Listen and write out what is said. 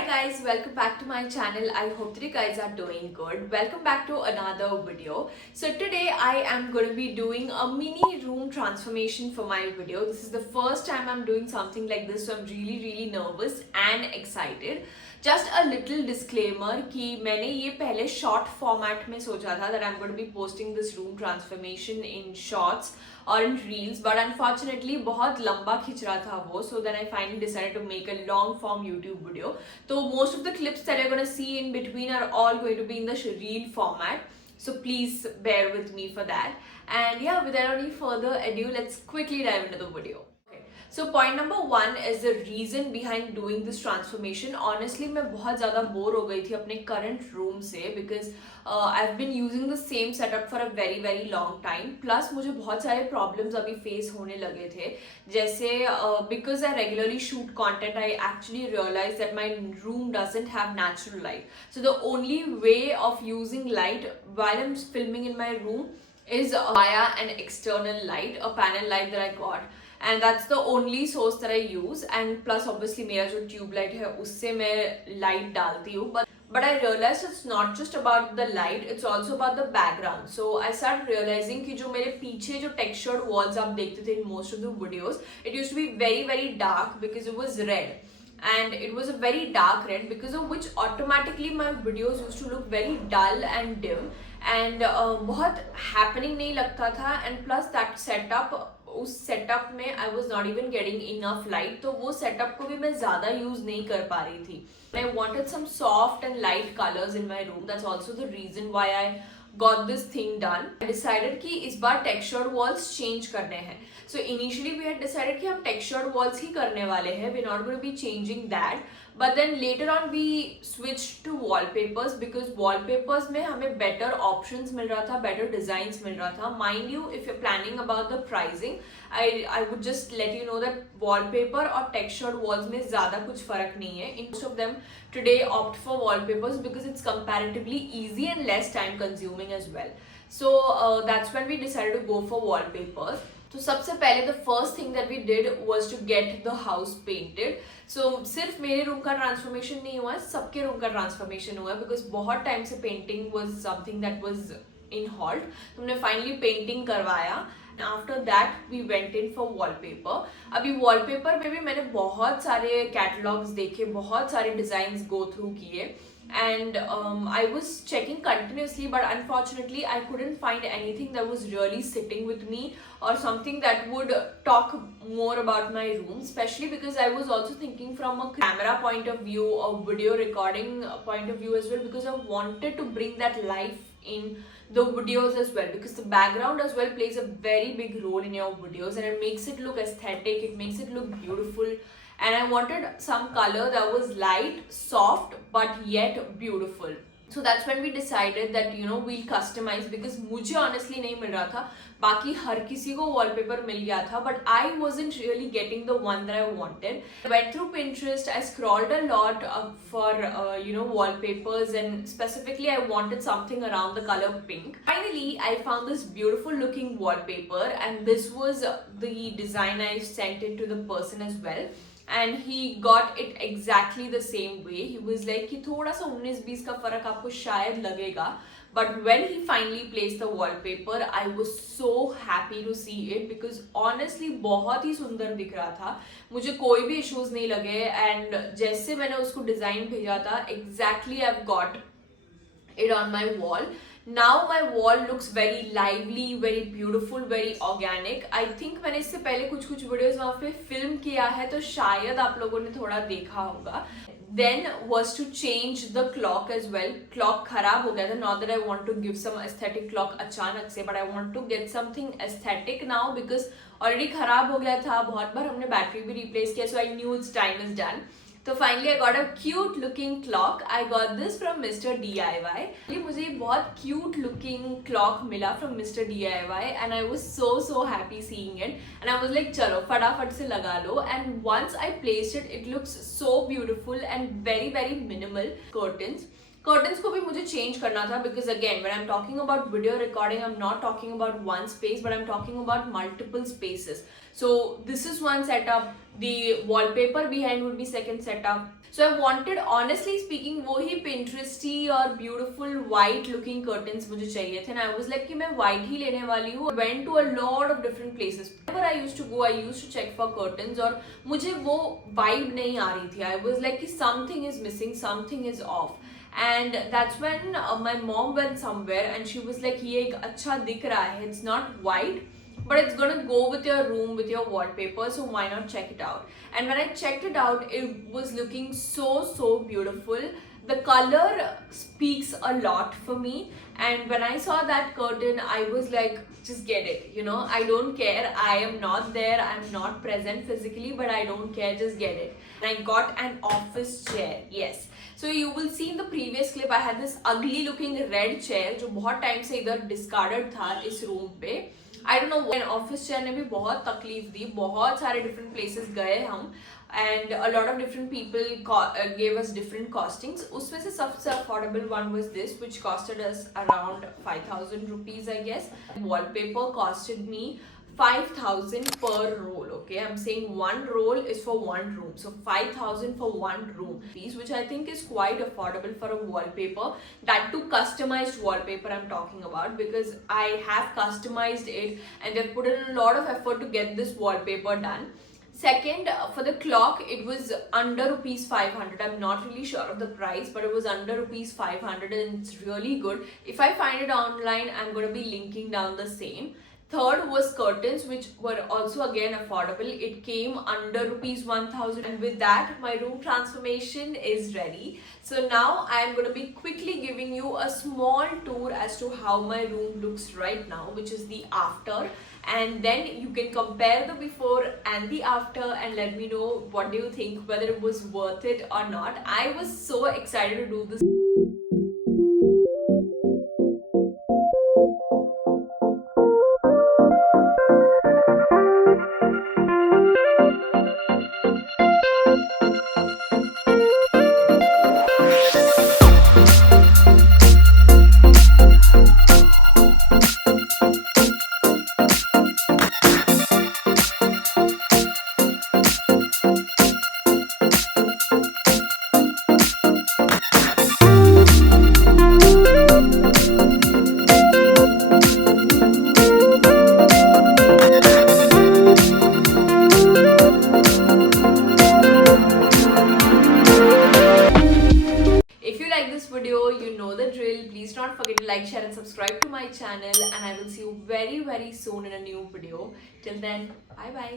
Hi guys, welcome back to my channel. I hope that you guys are doing good. Welcome back to another video. So today I am going to be doing a mini room transformation for my video. This is the first time I'm doing something like this, so I'm really nervous and excited. Just a little disclaimer कि मैंने ये पहले short format में सोचा था that I'm going to be posting this room transformation in shorts or in reels, but unfortunately बहुत लंबा खिंच रहा था वो, so then I finally decided to make a long form YouTube video. So most of the clips that you're going to see in between are all going to be in the reel format, so please bear with me for that. And yeah, without any further ado, let's quickly dive into the video. So point number one is the reason behind doing this transformation. Honestly, मैं बहुत ज़्यादा bore हो गई थी अपने current room से because I've been using the same setup for a very long time. Plus मुझे बहुत सारे problems अभी face होने लगे थे, जैसे because I regularly shoot content, I actually realized that my room doesn't have natural light. So the only way of using light while I'm filming in my room is via an external light, a panel light that I got. And that's the only source that I use. And plus obviously मेरा जो tube light है उससे मैं light डालती हूँ. But I realized it's not just about the light, it's also about the background. So I started realizing कि जो मेरे पीछे जो textured walls आप देखते थे in most of the videos, it used to be very dark because it was red. And it was a very dark red, because of which automatically my videos used to look very dull and dim. And बहुत happening नहीं लगता था. And plus that setup, उस setup में I was not even getting enough light, तो वो setup को भी मैं ज़्यादा यूज नहीं कर पा रही थी. I wanted some soft and light colours in my room. That's also the reason why I got this thing done. I decided कि इस बार textured walls change करने हैं. So initially we had decided कि हम textured walls ही करने वाले हैं. We're not going to be changing that. But then later on we switched to wallpapers, because wallpapers में हमें better options मिल रहा था, better designs मिल रहा था. Mind you, if you're planning about the pricing, I would just let you know that wallpaper और textured walls में ज़्यादा कुछ फर्क नहीं है. Most of them today opt for wallpapers because it's comparatively easy and less time consuming as well. So that's when we decided to go for wallpapers. तो सबसे पहले the first thing that we did was to get the house painted. So सिर्फ मेरे room का transformation नहीं हुआ, सबके room का ट्रांसफॉर्मेशन हुआ, बिकॉज बहुत टाइम से painting was something that was in halt. तो हमने फाइनली पेंटिंग करवाया. After that we went in for wallpaper. अभी wallpaper में भी मैंने बहुत सारे catalogs देखे, बहुत सारे designs go through किए, and I was checking continuously, but unfortunately I couldn't find anything that was really sitting with me or something that would talk more about my room, especially because I was also thinking from a camera point of view or video recording point of view as well, because I wanted to bring that life in the videos as well, because the background as well plays a very big role in your videos and it makes it look aesthetic, it makes it look beautiful. And I wanted some color that was light, soft, but yet beautiful. So that's when we decided that, you know, we'll customize, because मुझे honestly नहीं मिल रहा था, बाकी हर किसी को wallpaper मिल गया था, but I wasn't really getting the one that I wanted. I went through Pinterest, I scrolled a lot for you know, wallpapers, and specifically I wanted something around the color pink. Finally, I found this beautiful looking wallpaper, and this was the design I sent it to the person as well. And he got it exactly the same way. He was like कि थोड़ा सा 19-20 का फर्क आपको शायद लगेगा. But when he finally placed the wallpaper, I was so happy to see it, because honestly बहुत ही सुंदर दिख रहा था. मुझे कोई भी issues नहीं लगे, and जैसे मैंने उसको design भेजा था, exactly I've got it on my wall. Now my wall looks very lively, very beautiful, very organic. I think मैंने इससे पहले कुछ वीडियोस वहाँ पे फिल्म किया है, तो शायद आप लोगों ने थोड़ा देखा होगा. Then was to change the clock as well. Clock खराब हो गया था. Not that I want to give some aesthetic clock अचानक से, but I want to get something aesthetic now, because already खराब हो गया था. बहुत बार हमने बैटरी भी replace किया, so I knew its time is done. तो finally I got a cute looking clock. I got this from mister DIY. मुझे बहुत क्यूट लुकिंग क्लॉक मिला from mister DIY, and I was so happy seeing it, and I was like चलो फटाफट से लगा लो. And once I placed it, it looks so beautiful and very minimal. Curtains को भी मुझे चेंज करना था, because again when I am talking about video recording, I am not talking about one space, but I am talking about multiple spaces. So this is one setup. The wallpaper behind would be second setup. So I wanted, honestly speaking, वो ही Pinteresty और beautiful white looking curtains मुझे चाहिए थे. And I was like कि मैं white ही लेने वाली हूँ. I went to a lot of different places. Whenever I used to go, I used to check for curtains और मुझे वो vibe नहीं आ रही थी. I was like कि something is missing, something is off. And that's when my mom went somewhere and she was like ये एक अच्छा दिख रहा है. It's not white, but it's gonna go with your room, with your wallpaper, so why not check it out? And when I checked it out, it was looking so beautiful. The color speaks a lot for me, and when I saw that curtain, I was like, just get it, you know. I don't care, I am not there, I'm not present physically, but I don't care, just get it. And I got an office chair. Yes, so you will see in the previous clip I had this ugly looking red chair जो बहुत time से इधर discarded था इस room पे. I don't know, office chair ने भी बहुत तकलीफ दी. बहुत सारे डिफरेंट प्लेसेस गए हम, and a lot of different people gave us different costings. उसमें से सबसे affordable one was this which costed us around 5000 rupees, I guess. Wallpaper costed me 5000 per roll. Okay, I'm saying one roll is for one room, so 5000 for one room piece, which I think is quite affordable for a wallpaper. That too customized wallpaper I'm talking about, because I have customized it and they've put in a lot of effort to get this wallpaper done. Second, for the clock, it was under rupees 500. I'm not really sure of the price, but it was under rupees 500 and it's really good. If I find it online, I'm going to be linking down the same. Third was curtains, which were also again affordable. It came under rupees 1000, and with that my room transformation is ready. So now I am going to be quickly giving you a small tour as to how my room looks right now, which is the after, and then you can compare the before and the after and let me know what do you think, whether it was worth it or not. I was so excited to do this. Video, you know the drill. Please don't forget to like, share and subscribe to my channel, and I will see you very soon in a new video. Till then, bye bye.